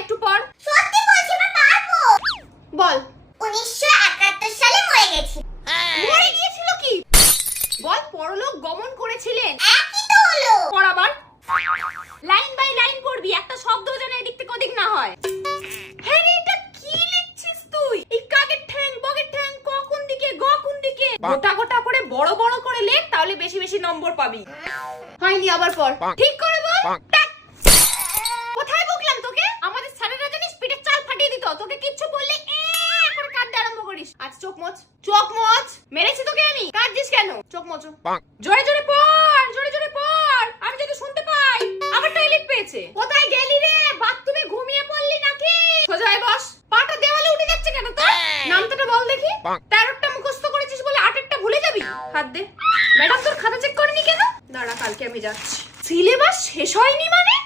একটু পড়। সত্যি বলছি মা, পারবো। বল। 1971 সালে মরে গেছি। মরে গিয়েছিল কি? বল পরলোক গমন করেছিলেন। একই তো হলো। পড় আবার। লাইন বাই লাইন পড়বি, একটা শব্দ যেন এদিক থেকে ওদিক না হয়। হ্যাঁ রে, এটা কি লিখছিস তুই? এই কাকের ঠ্যাং, বগের ঠ্যাং, ক কোন দিকে, গ কোন দিকে? গোটা গোটা করে বড় বড় করে লেখ, তাহলে বেশি বেশি নম্বর পাবি। হয়নি, আবার পড়। ঠিক করে বল। কোথায় বকলাম তোকে? আমাদের স্যারেরা জানিস পিঠে চাল ফাটিয়ে দিত, তোকে কিচ্ছু বললে এখন কাঁদতে আরম্ভ করিস। আজ চোখ মোচ, চোখ মোচ। মেরেছি তোকে আমি, কাঁদছিস কেন? চোখ মোচ। জোরে জোরে পড়, জোরে জোরে পড়, আমি যাতে শুনতে পাই। আবার টয়লেট পেয়েছে। কোথায় গেলি রে? বাথরুমে ঘুমিয়ে পড়লি নাকি? সোজা হয়ে বস। পাটা দেওয়ালে উঠে যাচ্ছে কেন তোর? নামটা বল দেখি। 13টা মুখস্থ করেছিস বলে 8টা ভুলে যাবি? হাত দে। ম্যাডাম তোর খাতা চেক করেনি কেন? দাঁড়া, কালকে আমি যাচ্ছি। সিলেবাস শেষ হয়নি মানে?